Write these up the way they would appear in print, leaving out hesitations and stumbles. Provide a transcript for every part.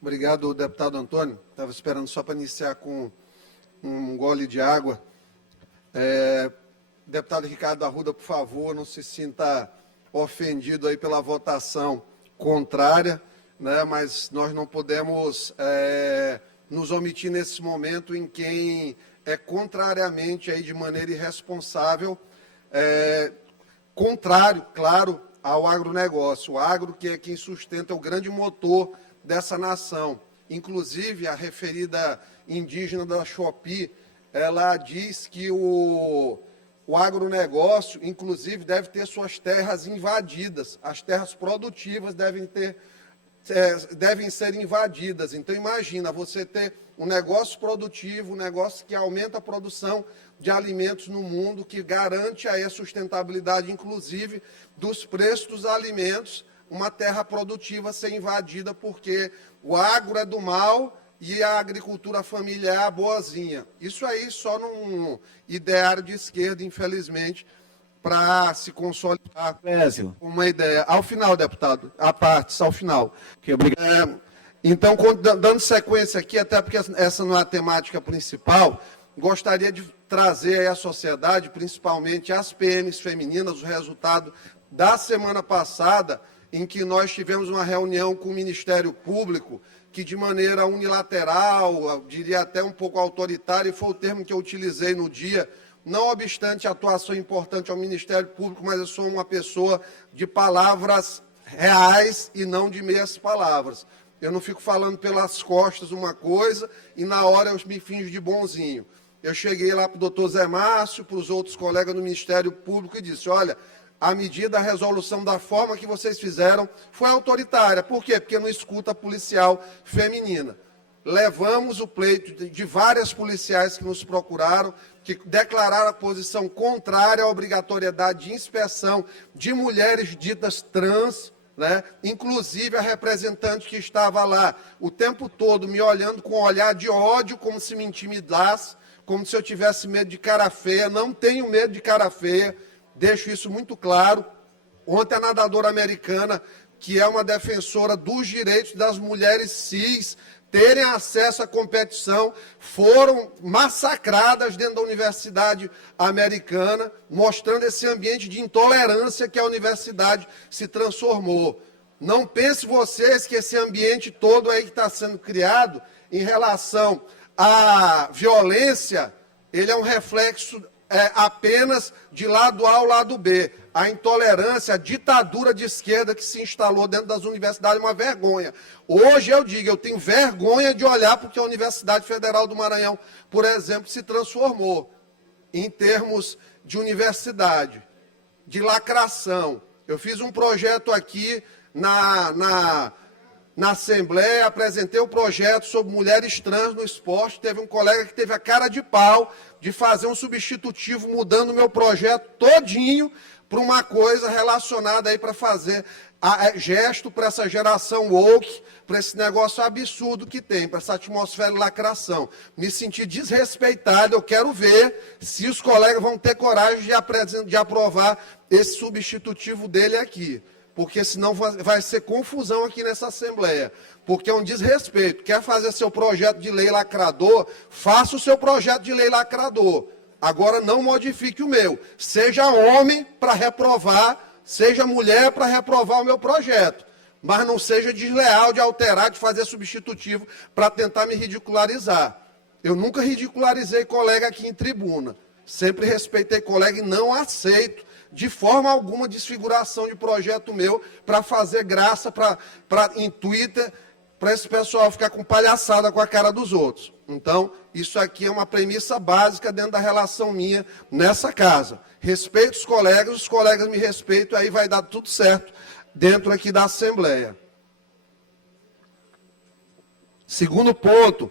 Obrigado, deputado Antônio. Estava esperando só para iniciar com um gole de água. Deputado Ricardo Arruda, por favor, não se sinta ofendido aí pela votação contrária, né? Mas nós não podemos nos omitir nesse momento em quem é contrariamente, aí, de maneira irresponsável, contrário, claro, ao agronegócio. O agro, que é quem sustenta o grande motor dessa nação. Inclusive, a referida indígena da Chopi, ela diz que o agronegócio, inclusive, deve ter suas terras invadidas. As terras produtivas devem ser invadidas. Então, imagina, você ter um negócio produtivo, um negócio que aumenta a produção de alimentos no mundo, que garante aí a sustentabilidade, inclusive, dos preços dos alimentos, uma terra produtiva ser invadida, porque o agro é do mal e a agricultura familiar boazinha. Isso aí só num ideário de esquerda, infelizmente, para se consolidar uma ideia. Ao final, deputado, a partes, ao final. Okay, obrigado. Então, dando sequência aqui, até porque essa não é a temática principal, gostaria de trazer aí à sociedade, principalmente as PMs femininas, o resultado da semana passada, em que nós tivemos uma reunião com o Ministério Público, que de maneira unilateral, eu diria até um pouco autoritária, e foi o termo que eu utilizei no dia, não obstante a atuação importante ao Ministério Público, mas eu sou uma pessoa de palavras reais e não de meias palavras. Eu não fico falando pelas costas uma coisa e na hora eu me finjo de bonzinho. Eu cheguei lá para o doutor Zé Márcio, para os outros colegas do Ministério Público e disse, olha, a medida, a resolução da forma que vocês fizeram foi autoritária. Por quê? Porque não escuta a policial feminina. Levamos o pleito de várias policiais que nos procuraram, que declararam a posição contrária à obrigatoriedade de inspeção de mulheres ditas trans, né? Inclusive a representante que estava lá o tempo todo me olhando com um olhar de ódio, como se me intimidasse, como se eu tivesse medo de cara feia. Não tenho medo de cara feia. Deixo isso muito claro. Ontem a nadadora americana, que é uma defensora dos direitos das mulheres cis terem acesso à competição, foram massacradas dentro da universidade americana, mostrando esse ambiente de intolerância que a universidade se transformou. Não pense vocês que esse ambiente todo aí que está sendo criado em relação à violência, ele é um reflexo apenas de lado A ao lado B. A intolerância, a ditadura de esquerda que se instalou dentro das universidades é uma vergonha. Hoje eu digo, eu tenho vergonha de olhar porque a Universidade Federal do Maranhão, por exemplo, se transformou em termos de universidade, de lacração. Eu fiz um projeto aqui na Assembleia, apresentei um projeto sobre mulheres trans no esporte, teve um colega que teve a cara de pau de fazer um substitutivo, mudando o meu projeto todinho para uma coisa relacionada aí para fazer gesto para essa geração woke, para esse negócio absurdo que tem, para essa atmosfera de lacração. Me senti desrespeitado, eu quero ver se os colegas vão ter coragem de aprovar esse substitutivo dele aqui. Porque senão vai ser confusão aqui nessa Assembleia. Porque é um desrespeito. Quer fazer seu projeto de lei lacrador? Faça o seu projeto de lei lacrador. Agora não modifique o meu. Seja homem para reprovar, seja mulher para reprovar o meu projeto. Mas não seja desleal de alterar, de fazer substitutivo para tentar me ridicularizar. Eu nunca ridicularizei colega aqui em tribuna. Sempre respeitei colega e não aceito de forma alguma desfiguração de projeto meu para fazer graça em Twitter, para esse pessoal ficar com palhaçada com a cara dos outros. Então, isso aqui é uma premissa básica dentro da relação minha nessa casa. Respeito os colegas me respeitam, aí vai dar tudo certo dentro aqui da Assembleia. Segundo ponto,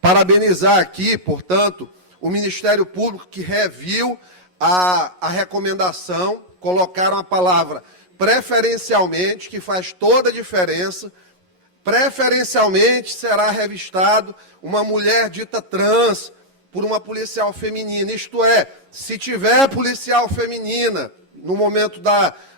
parabenizar aqui, portanto, o Ministério Público que reviu a recomendação, colocaram a palavra preferencialmente, que faz toda a diferença. Preferencialmente será revistado uma mulher dita trans por uma policial feminina. Isto é, se tiver policial feminina no momento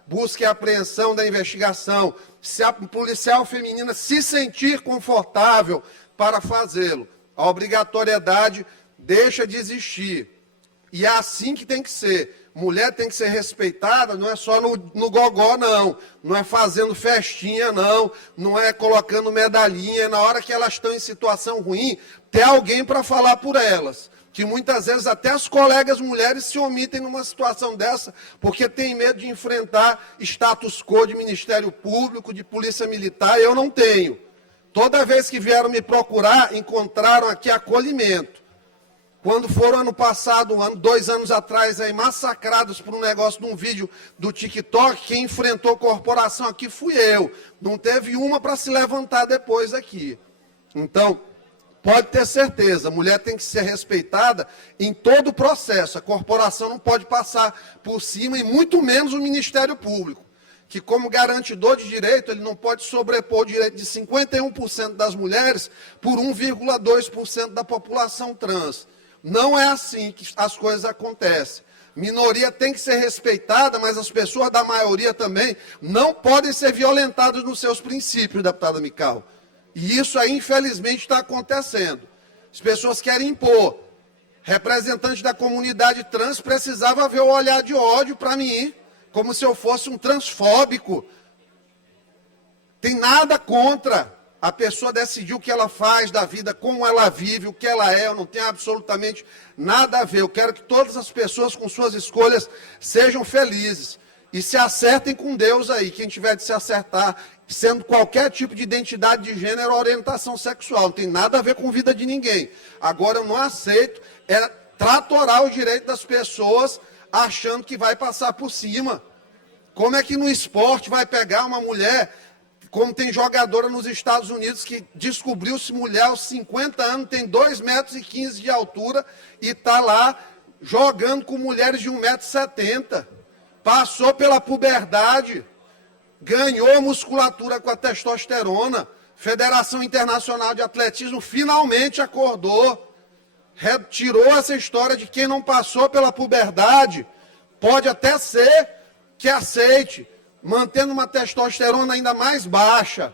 busca e apreensão da investigação, se a policial feminina se sentir confortável para fazê-lo. A obrigatoriedade deixa de existir. E é assim que tem que ser. Mulher tem que ser respeitada, não é só no gogó, não. Não é fazendo festinha, não. Não é colocando medalhinha. Na hora que elas estão em situação ruim, ter alguém para falar por elas. Que muitas vezes até as colegas mulheres se omitem numa situação dessa, porque tem medo de enfrentar status quo de Ministério Público, de Polícia Militar. Eu não tenho. Toda vez que vieram me procurar, encontraram aqui acolhimento. Quando foram ano passado, 2 anos atrás, aí, massacrados por um negócio de um vídeo do TikTok, quem enfrentou corporação aqui fui eu. Não teve uma para se levantar depois aqui. Então, pode ter certeza, a mulher tem que ser respeitada em todo o processo. A corporação não pode passar por cima, e muito menos o Ministério Público, que como garantidor de direito, ele não pode sobrepor o direito de 51% das mulheres por 1,2% da população trans. Não é assim que as coisas acontecem. Minoria tem que ser respeitada, mas as pessoas da maioria também não podem ser violentadas nos seus princípios, deputada Mical. E isso aí, infelizmente, está acontecendo. As pessoas querem impor. Representante da comunidade trans precisava ver o olhar de ódio para mim, como se eu fosse um transfóbico. Tem nada contra a pessoa decidir o que ela faz da vida, como ela vive, o que ela é. Eu não tenho absolutamente nada a ver. Eu quero que todas as pessoas com suas escolhas sejam felizes e se acertem com Deus aí. Quem tiver de se acertar, sendo qualquer tipo de identidade de gênero ou orientação sexual, não tem nada a ver com a vida de ninguém. Agora, eu não aceito tratorar o direito das pessoas achando que vai passar por cima. Como é que no esporte vai pegar uma mulher, como tem jogadora nos Estados Unidos que descobriu-se mulher aos 50 anos, tem 2,15 metros de altura e está lá jogando com mulheres de 1,70 m. Passou pela puberdade, ganhou musculatura com a testosterona. Federação Internacional de Atletismo finalmente acordou, retirou essa história de quem não passou pela puberdade. Pode até ser que aceite, mantendo uma testosterona ainda mais baixa.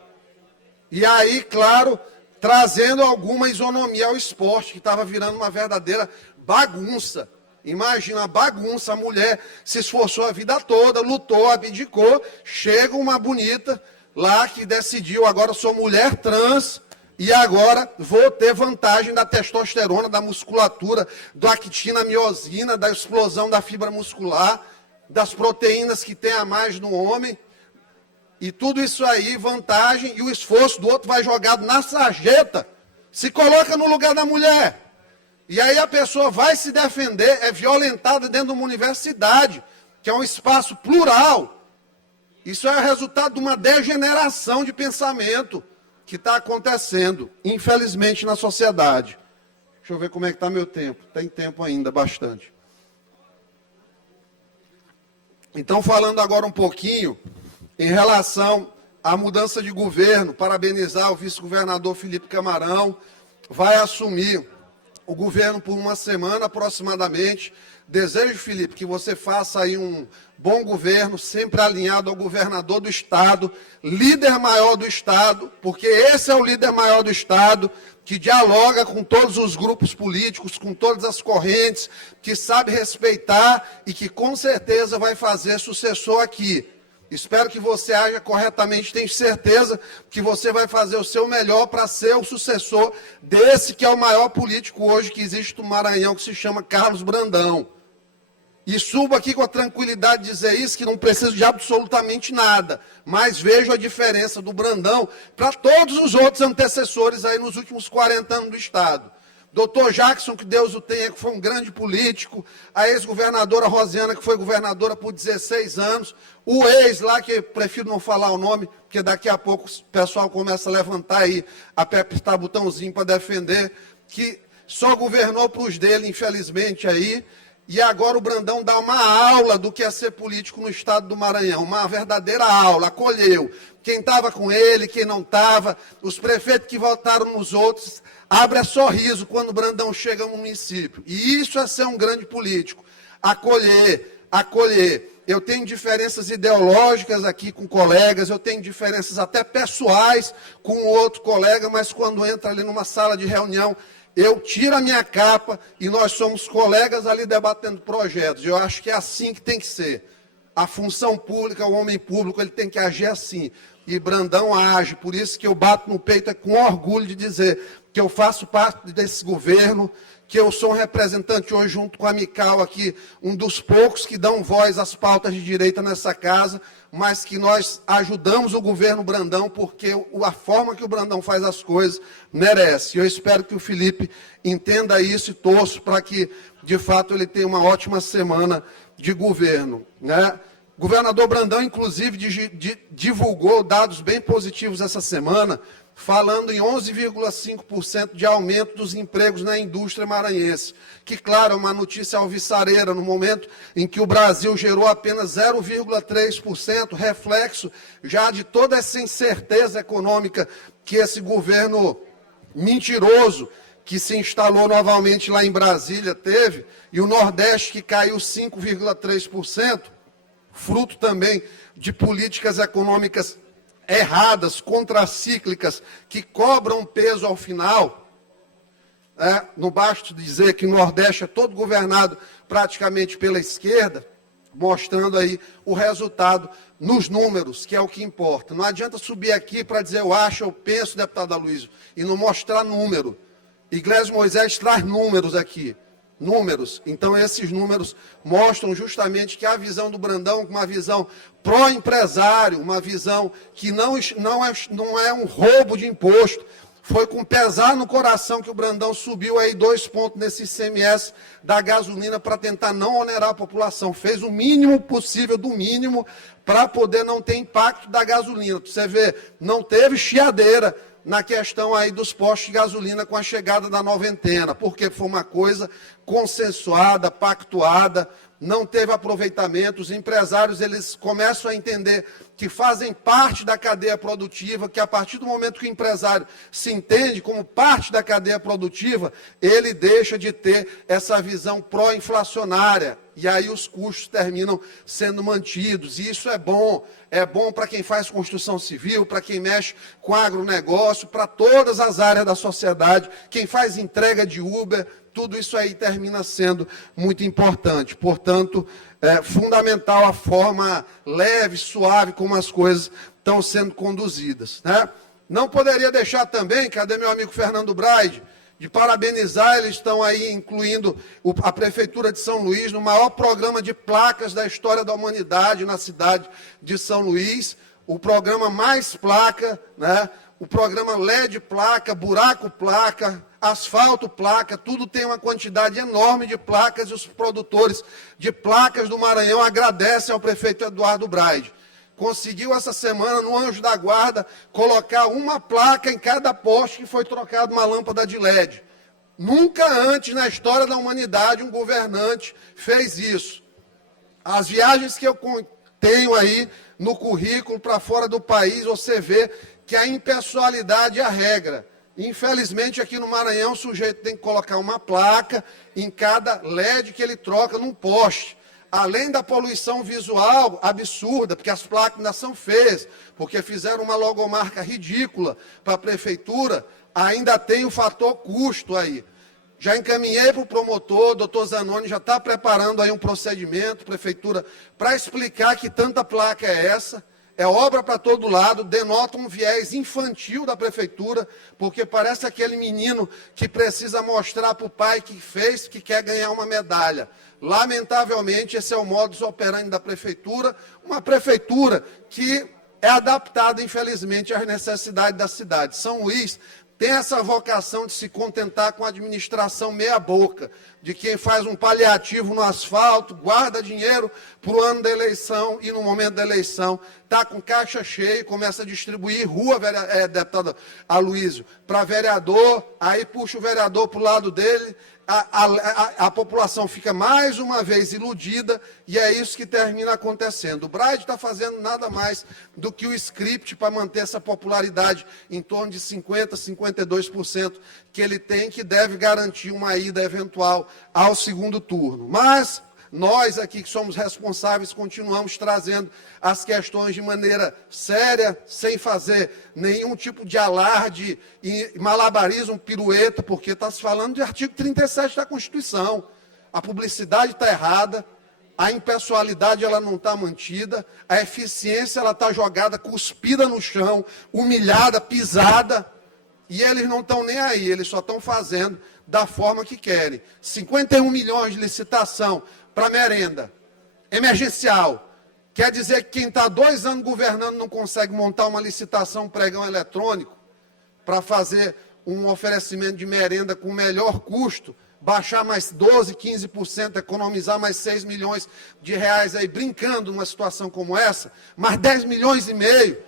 E aí, claro, trazendo alguma isonomia ao esporte, que estava virando uma verdadeira bagunça. Imagina a bagunça, a mulher se esforçou a vida toda, lutou, abdicou, chega uma bonita lá que decidiu, agora sou mulher trans, e agora vou ter vantagem da testosterona, da musculatura, da actina miosina, da explosão da fibra muscular, das proteínas que tem a mais no homem, e tudo isso aí, vantagem, e o esforço do outro vai jogado na sarjeta, se coloca no lugar da mulher, e aí a pessoa vai se defender, é violentada dentro de uma universidade, que é um espaço plural. Isso é resultado de uma degeneração de pensamento que está acontecendo, infelizmente, na sociedade. Deixa eu ver como é que está meu tempo, tem tempo ainda, bastante. Então, falando agora um pouquinho em relação à mudança de governo, parabenizar o vice-governador Felipe Camarão, vai assumir o governo por uma semana aproximadamente. Desejo, Felipe, que você faça aí um bom governo, sempre alinhado ao governador do Estado, líder maior do Estado, porque esse é o líder maior do Estado, que dialoga com todos os grupos políticos, com todas as correntes, que sabe respeitar e que com certeza vai fazer sucessor aqui. Espero que você haja corretamente, tenho certeza que você vai fazer o seu melhor para ser o sucessor desse que é o maior político hoje que existe no Maranhão, que se chama Carlos Brandão. E subo aqui com a tranquilidade de dizer isso, que não preciso de absolutamente nada, mas vejo a diferença do Brandão para todos os outros antecessores aí nos últimos 40 anos do Estado. Doutor Jackson, que Deus o tenha, que foi um grande político, a ex-governadora Rosiana, que foi governadora por 16 anos, o ex lá, que prefiro não falar o nome, porque daqui a pouco o pessoal começa a levantar aí, apertar botãozinho para defender, que só governou para os dele, infelizmente, aí. E agora o Brandão dá uma aula do que é ser político no estado do Maranhão, uma verdadeira aula, acolheu. Quem estava com ele, quem não estava, os prefeitos que votaram nos outros, abre sorriso quando o Brandão chega no município. E isso é ser um grande político, acolher, acolher. eu tenho diferenças ideológicas aqui com colegas, eu tenho diferenças até pessoais com outro colega, mas quando entra ali numa sala de reunião, eu tiro a minha capa e nós somos colegas ali debatendo projetos. Eu acho que é assim que tem que ser. A função pública, o homem público, ele tem que agir assim. E Brandão age, por isso que eu bato no peito com orgulho de dizer que eu faço parte desse governo, que eu sou um representante hoje, junto com a Mical aqui, um dos poucos que dão voz às pautas de direita nessa casa, mas que nós ajudamos o governo Brandão, porque a forma que o Brandão faz as coisas merece. Eu espero que o Felipe entenda isso e torço para que, de fato, ele tenha uma ótima semana de governo, né? O governador Brandão, inclusive, divulgou dados bem positivos essa semana, falando em 11,5% de aumento dos empregos na indústria maranhense, que, claro, é uma notícia alvissareira no momento em que o Brasil gerou apenas 0,3%, reflexo já de toda essa incerteza econômica que esse governo mentiroso, que se instalou novamente lá em Brasília, teve, e o Nordeste, que caiu 5,3%, fruto também de políticas econômicas erradas, contracíclicas, que cobram peso ao final. Não basta dizer que o Nordeste é todo governado praticamente pela esquerda, mostrando aí o resultado nos números, que é o que importa. Não adianta subir aqui para dizer eu acho, eu penso, deputado Aloysio, e não mostrar número. Iglesias Moisés traz números aqui. Números. Então, esses números mostram justamente que a visão do Brandão, uma visão pró-empresário, uma visão que não é um roubo de imposto. Foi com pesar no coração que o Brandão subiu aí 2 pontos nesse ICMS da gasolina para tentar não onerar a população. Fez o mínimo possível do mínimo para poder não ter impacto da gasolina. Você vê, não teve chiadeira na questão aí dos postos de gasolina com a chegada da noventena, porque foi uma coisa consensuada, pactuada, não teve aproveitamento. Os empresários, eles começam a entender que fazem parte da cadeia produtiva, que a partir do momento que o empresário se entende como parte da cadeia produtiva, ele deixa de ter essa visão pró-inflacionária, e aí os custos terminam sendo mantidos, e isso é bom para quem faz construção civil, para quem mexe com agronegócio, para todas as áreas da sociedade, quem faz entrega de Uber, tudo isso aí termina sendo muito importante. Portanto, é fundamental a forma leve, suave, como as coisas estão sendo conduzidas, né? Não poderia deixar também, cadê meu amigo Fernando Braide, de parabenizar, eles estão aí incluindo a Prefeitura de São Luís no maior programa de placas da história da humanidade na cidade de São Luís, o programa Mais Placa, né? O programa LED Placa, Buraco Placa, Asfalto Placa, tudo tem uma quantidade enorme de placas e os produtores de placas do Maranhão agradecem ao prefeito Eduardo Braide. Conseguiu essa semana, no Anjo da Guarda, colocar uma placa em cada poste que foi trocado uma lâmpada de LED. Nunca antes na história da humanidade um governante fez isso. As viagens que eu tenho aí no currículo para fora do país, você vê que a impessoalidade é a regra. Infelizmente, aqui no Maranhão, o sujeito tem que colocar uma placa em cada LED que ele troca num poste. Além da poluição visual absurda, porque as placas ainda são feias, porque fizeram uma logomarca ridícula para a prefeitura, ainda tem o fator custo aí. Já encaminhei para o promotor, doutor Zanoni já está preparando aí um procedimento, prefeitura, para explicar que tanta placa é essa. É obra para todo lado, denota um viés infantil da prefeitura, porque parece aquele menino que precisa mostrar para o pai que fez, que quer ganhar uma medalha. Lamentavelmente, esse é o modus operandi da prefeitura, uma prefeitura que é adaptada, infelizmente, às necessidades da cidade. São Luís tem essa vocação de se contentar com a administração meia-boca, de quem faz um paliativo no asfalto, guarda dinheiro para o ano da eleição e no momento da eleição está com caixa cheia e começa a distribuir rua, deputado Aloysio, para vereador, aí puxa o vereador para o lado dele, a população fica mais uma vez iludida e é isso que termina acontecendo. O Braide está fazendo nada mais do que o script para manter essa popularidade em torno de 50%, 52% que ele tem, que deve garantir uma ida eventual ao segundo turno. Mas Nós aqui que somos responsáveis continuamos trazendo as questões de maneira séria, sem fazer nenhum tipo de alarde e malabarismo, pirueta, porque está se falando de artigo 37 da Constituição. A publicidade está errada, a impessoalidade ela não está mantida, a eficiência ela está jogada, cuspida no chão, humilhada, pisada, e eles não estão nem aí, eles só estão fazendo da forma que querem. 51 milhões de licitação para merenda emergencial. Quer dizer que quem está 2 anos governando não consegue montar uma licitação, um pregão eletrônico, para fazer um oferecimento de merenda com melhor custo, baixar mais 12%, 15%, economizar mais 6 milhões de reais aí, brincando numa situação como essa, mais 10 milhões e meio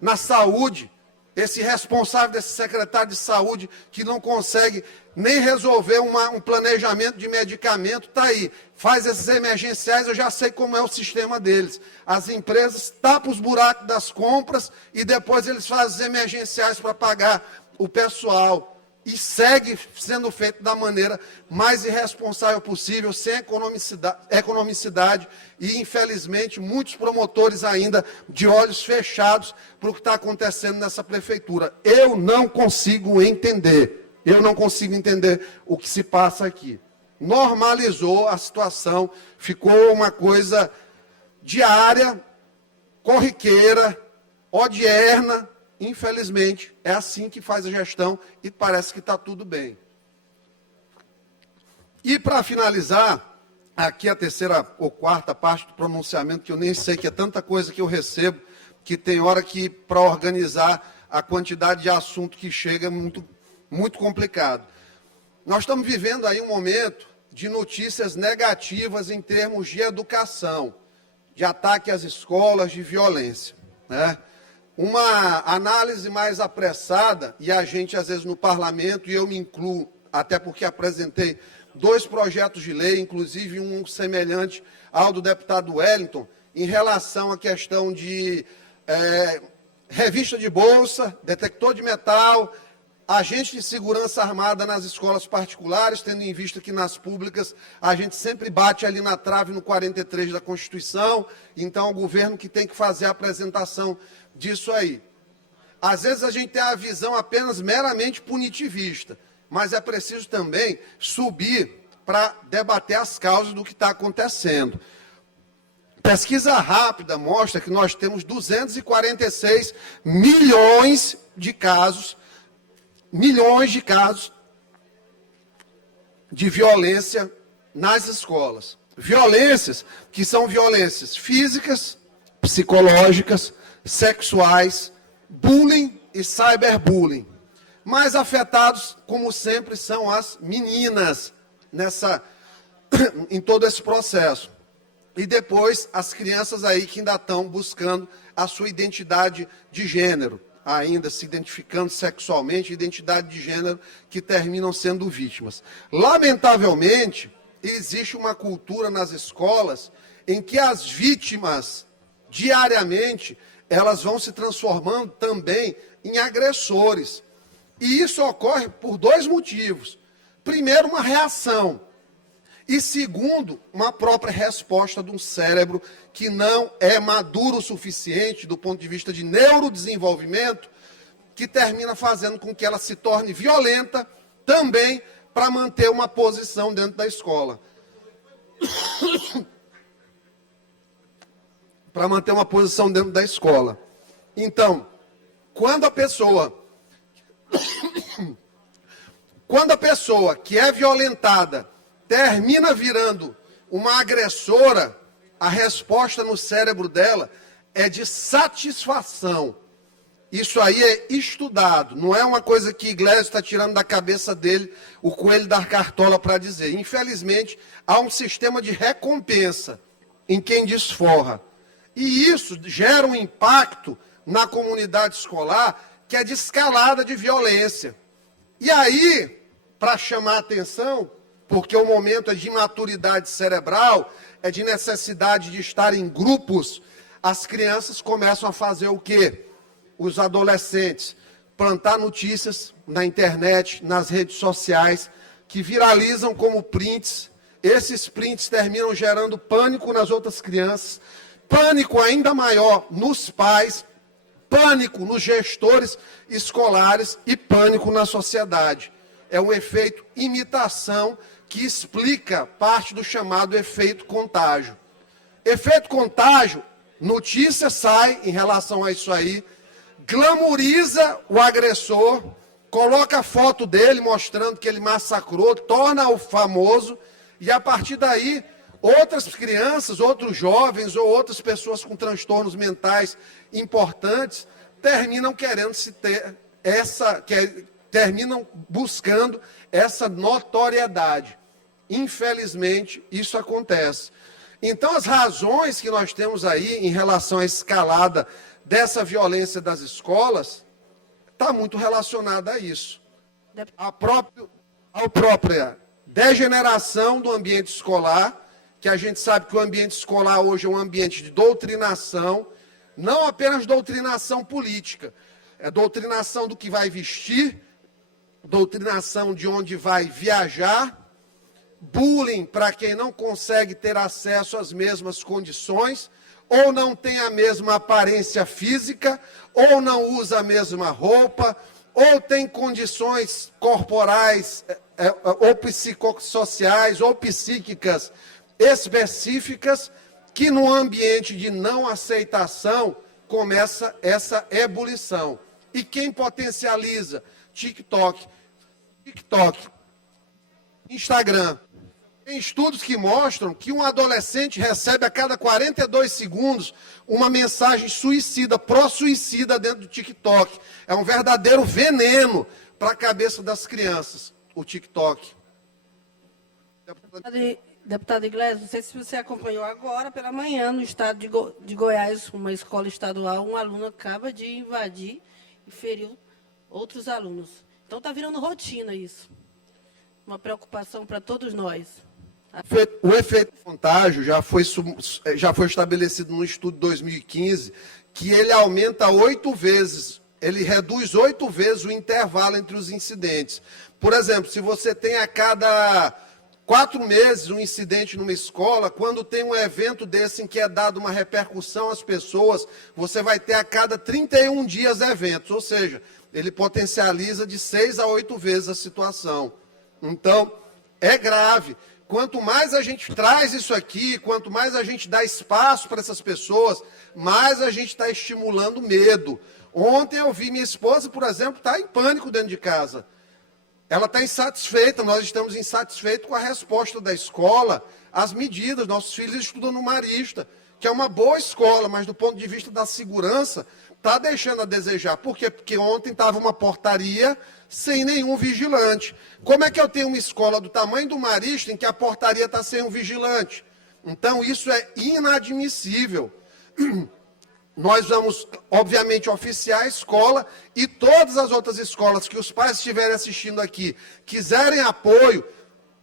na saúde. Esse responsável desse secretário de saúde que não consegue nem resolver um planejamento de medicamento, está aí. Faz esses emergenciais, eu já sei como é o sistema deles. As empresas tapam os buracos das compras e depois eles fazem os emergenciais para pagar o pessoal. E segue sendo feito da maneira mais irresponsável possível, sem economicidade e, infelizmente, muitos promotores ainda de olhos fechados para o que está acontecendo nessa prefeitura. Eu não consigo entender o que se passa aqui. Normalizou a situação, ficou uma coisa diária, corriqueira, odierna. Infelizmente, é assim que faz a gestão e parece que está tudo bem. E, para finalizar, aqui a terceira ou quarta parte do pronunciamento, que eu nem sei, que é tanta coisa que eu recebo, que tem hora que, para organizar a quantidade de assunto que chega, é muito complicado. Nós estamos vivendo aí um momento de notícias negativas em termos de educação, de ataque às escolas, de violência, né? Uma análise mais apressada, e a gente, às vezes, no parlamento, e eu me incluo, até porque apresentei 2 projetos de lei, inclusive um semelhante ao do deputado Wellington, em relação à questão de revista de bolsa, detector de metal, agente de segurança armada nas escolas particulares, tendo em vista que nas públicas a gente sempre bate ali na trave no 43 da Constituição, então é o governo que tem que fazer a apresentação disso aí. Às vezes a gente tem a visão apenas meramente punitivista, mas é preciso também subir para debater as causas do que está acontecendo. Pesquisa rápida mostra que nós temos 246 milhões de casos de violência nas escolas. Violências que são violências físicas, psicológicas, sexuais, bullying e cyberbullying. Mais afetados, como sempre, são as meninas em todo esse processo. E depois as crianças aí que ainda estão buscando a sua identidade de gênero, ainda se identificando sexualmente, identidade de gênero, que terminam sendo vítimas. Lamentavelmente, existe uma cultura nas escolas em que as vítimas, diariamente, elas vão se transformando também em agressores. E isso ocorre por 2 motivos. Primeiro, uma reação. E segundo, uma própria resposta de um cérebro que não é maduro o suficiente do ponto de vista de neurodesenvolvimento, que termina fazendo com que ela se torne violenta também para manter uma posição dentro da escola. Para manter uma posição dentro da escola. Então, quando a pessoa que é violentada termina virando uma agressora, a resposta no cérebro dela é de satisfação. Isso aí é estudado, não é uma coisa que Iglesias está tirando da cabeça dele, o coelho da cartola para dizer. Infelizmente, há um sistema de recompensa em quem desforra. E isso gera um impacto na comunidade escolar que é de escalada de violência. E aí, para chamar a atenção, porque o momento é de imaturidade cerebral, é de necessidade de estar em grupos, as crianças começam a fazer o quê? Os adolescentes, plantar notícias na internet, nas redes sociais, que viralizam como prints Esses prints terminam gerando pânico nas outras crianças, pânico ainda maior nos pais, pânico nos gestores escolares e pânico na sociedade. É um efeito imitação que explica parte do chamado efeito contágio. Efeito contágio, notícia sai em relação a isso aí, glamoriza o agressor, coloca a foto dele mostrando que ele massacrou, torna-o famoso, e a partir daí, outras crianças, outros jovens ou outras pessoas com transtornos mentais importantes terminam querendo se ter terminam buscando essa notoriedade. Infelizmente, isso acontece. Então, as razões que nós temos aí em relação à escalada dessa violência das escolas está muito relacionada a isso. A própria degeneração do ambiente escolar, que a gente sabe que o ambiente escolar hoje é um ambiente de doutrinação, não apenas doutrinação política, é doutrinação do que vai vestir, doutrinação de onde vai viajar, bullying para quem não consegue ter acesso às mesmas condições, ou não tem a mesma aparência física, ou não usa a mesma roupa, ou tem condições corporais, ou psicossociais, ou psíquicas específicas, que no ambiente de não aceitação começa essa ebulição. E quem potencializa? TikTok, Instagram. Tem estudos que mostram que um adolescente recebe a cada 42 segundos uma mensagem suicida, pró-suicida dentro do TikTok. É um verdadeiro veneno para a cabeça das crianças, o TikTok. Deputado Iglesias, não sei se você acompanhou agora pela manhã, no estado de Goiás, uma escola estadual, um aluno acaba de invadir e feriu outros alunos. Então está virando rotina isso. Uma preocupação para todos nós. O efeito contágio já foi estabelecido no estudo de 2015, que ele aumenta 8 vezes, ele reduz 8 vezes o intervalo entre os incidentes. Por exemplo, se você tem a cada 4 meses um incidente numa escola, quando tem um evento desse em que é dado uma repercussão às pessoas, você vai ter a cada 31 dias eventos, ou seja, ele potencializa de 6 a 8 vezes a situação. Então, é grave. Quanto mais a gente traz isso aqui, quanto mais a gente dá espaço para essas pessoas, mais a gente está estimulando medo. Ontem eu vi minha esposa, por exemplo, está em pânico dentro de casa. Ela está insatisfeita, nós estamos insatisfeitos com a resposta da escola às medidas. Nossos filhos estudam no Marista, que é uma boa escola, mas do ponto de vista da segurança, está deixando a desejar. Por quê? Porque ontem estava uma portaria sem nenhum vigilante. Como é que eu tenho uma escola do tamanho do Marista em que a portaria está sem um vigilante? Então, isso é inadmissível. Nós vamos, obviamente, oficiar a escola e todas as outras escolas que os pais estiverem assistindo aqui, quiserem apoio,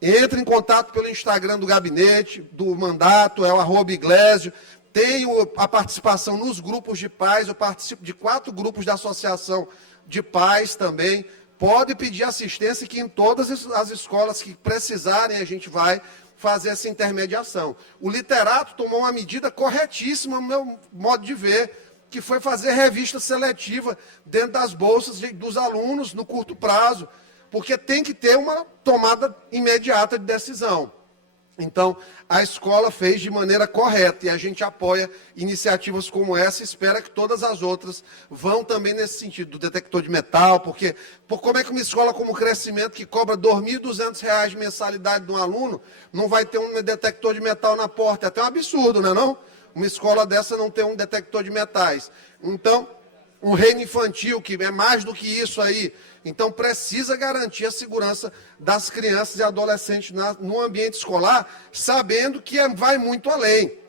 entre em contato pelo Instagram do gabinete, do mandato, é o @Iglesio. Tenho a participação nos grupos de pais, eu participo de 4 grupos da associação de pais também. Pode pedir assistência que em todas as escolas que precisarem a gente vai fazer essa intermediação. O literato tomou uma medida corretíssima, no meu modo de ver, que foi fazer revista seletiva dentro das bolsas dos alunos no curto prazo, porque tem que ter uma tomada imediata de decisão. Então, a escola fez de maneira correta e a gente apoia iniciativas como essa e espera que todas as outras vão também nesse sentido, do detector de metal, porque como é que uma escola como o Crescimento, que cobra R$ 2.200 de mensalidade de um aluno, não vai ter um detector de metal na porta? É até um absurdo, não é não? Uma escola dessa não ter um detector de metais. Então, um reino infantil, que é mais do que isso aí. Então, precisa garantir a segurança das crianças e adolescentes no ambiente escolar, sabendo que vai muito além.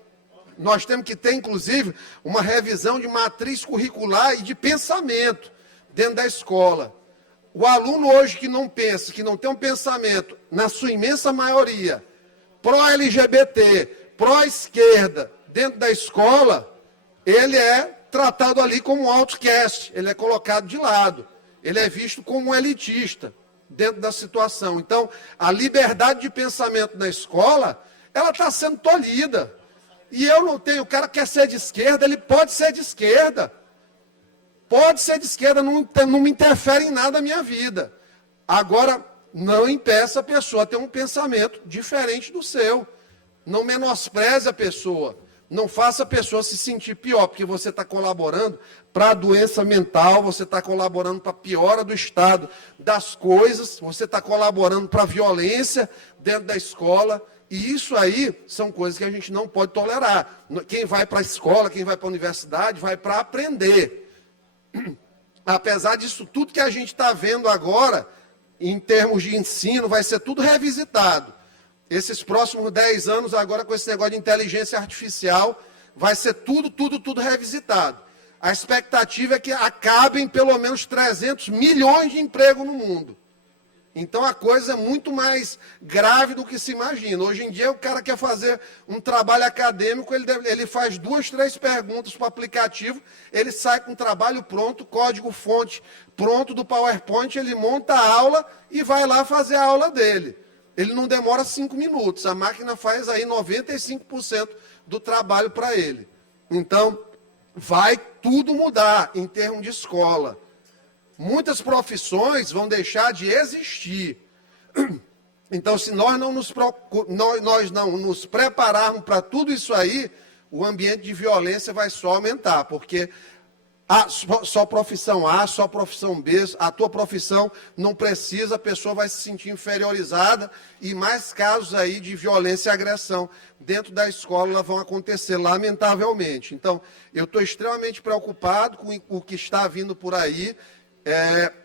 Nós temos que ter, inclusive, uma revisão de matriz curricular e de pensamento dentro da escola. O aluno hoje que não pensa, que não tem um pensamento, na sua imensa maioria, pró-LGBT, pró-esquerda, dentro da escola, ele é tratado ali como um outcast, ele é colocado de lado. Ele é visto como um elitista. dentro da situação. Então, a liberdade de pensamento na escola, ela está sendo tolhida. E eu não tenho, o cara quer ser de esquerda, ele pode ser de esquerda. Pode ser de esquerda, não me interfere em nada na minha vida. Agora, não impeça a pessoa a ter um pensamento diferente do seu. Não menospreze a pessoa. Não faça a pessoa se sentir pior, porque você está colaborando para a doença mental, você está colaborando para a piora do estado das coisas, você está colaborando para a violência dentro da escola. E isso aí são coisas que a gente não pode tolerar. Quem vai para a escola, quem vai para a universidade, vai para aprender. Apesar disso tudo que a gente está vendo agora, em termos de ensino, vai ser tudo revisitado. Esses próximos 10 anos, agora com esse negócio de inteligência artificial, vai ser tudo revisitado. A expectativa é que acabem pelo menos 300 milhões de empregos no mundo. Então a coisa é muito mais grave do que se imagina. Hoje em dia o cara quer fazer um trabalho acadêmico, ele faz 2, 3 perguntas para o aplicativo, ele sai com o trabalho pronto, código-fonte pronto do PowerPoint, ele monta a aula e vai lá fazer a aula dele. Ele não demora 5 minutos, a máquina faz aí 95% do trabalho para ele. Então, vai tudo mudar em termos de escola. Muitas profissões vão deixar de existir. Então, se nós não nos prepararmos para tudo isso aí, o ambiente de violência vai só aumentar, porque só profissão A, só profissão B, a tua profissão não precisa, a pessoa vai se sentir inferiorizada e mais casos aí de violência e agressão dentro da escola vão acontecer, lamentavelmente. Então, eu estou extremamente preocupado com o que está vindo por aí.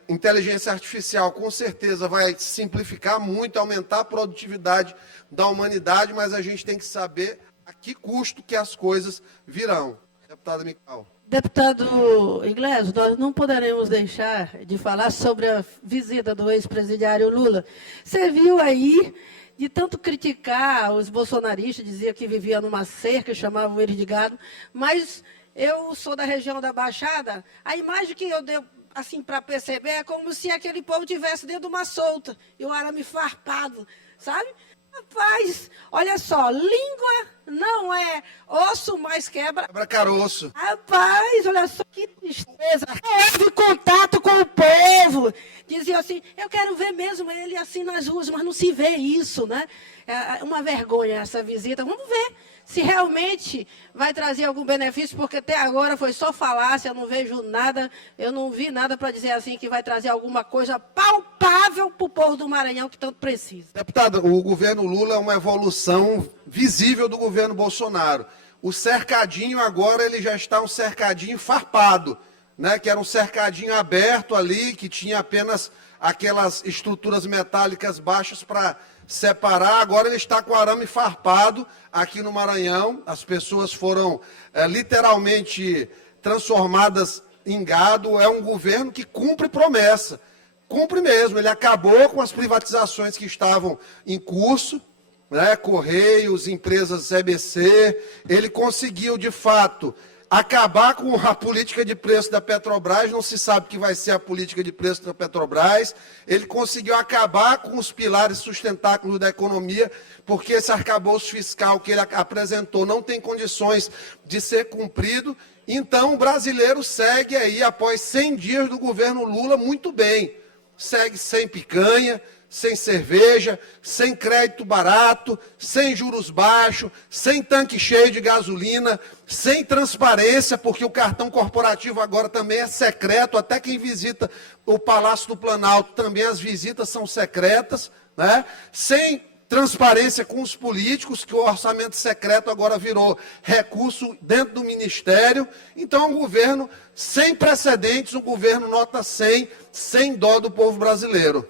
Inteligência artificial com certeza vai simplificar muito, aumentar a produtividade da humanidade, mas a gente tem que saber a que custo que as coisas virão. Deputada Mical. Deputado Iglesias, nós não poderemos deixar de falar sobre a visita do ex-presidiário Lula. Você viu aí, de tanto criticar os bolsonaristas, dizia que vivia numa cerca, chamavam eles de gado, mas eu sou da região da Baixada, a imagem que eu dei assim, para perceber, é como se aquele povo estivesse dentro de uma solta, e o arame farpado, sabe? Rapaz, olha só, língua não é osso, mas quebra caroço. Rapaz, olha só que tristeza. Houve contato com o povo. Dizia assim, eu quero ver mesmo ele assim nas ruas, mas não se vê isso, né? É uma vergonha essa visita. Vamos ver se realmente vai trazer algum benefício, porque até agora foi só falácia, eu não vejo nada, eu não vi nada para dizer assim que vai trazer alguma coisa palpável para o povo do Maranhão que tanto precisa. Deputada, o governo Lula é uma evolução visível do governo Bolsonaro. O cercadinho agora, ele já está um cercadinho farpado, né? Que era um cercadinho aberto ali, que tinha apenas aquelas estruturas metálicas baixas para separar. Agora ele está com arame farpado aqui no Maranhão. As pessoas foram literalmente transformadas em gado. É um governo que cumpre promessa. Cumpre mesmo. Ele acabou com as privatizações que estavam em curso, né? Correios, empresas EBC. Ele conseguiu, de fato, acabar com a política de preço da Petrobras, não se sabe o que vai ser a política de preço da Petrobras. Ele conseguiu acabar com os pilares sustentáculos da economia, porque esse arcabouço fiscal que ele apresentou não tem condições de ser cumprido. Então, o brasileiro segue aí, após 100 dias do governo Lula, muito bem. Segue sem picanha, sem cerveja, sem crédito barato, sem juros baixos, sem tanque cheio de gasolina, sem transparência, porque o cartão corporativo agora também é secreto, até quem visita o Palácio do Planalto, também as visitas são secretas, né? Sem transparência com os políticos, que o orçamento secreto agora virou recurso dentro do Ministério. Então é um governo sem precedentes, um governo nota 100, sem dó do povo brasileiro.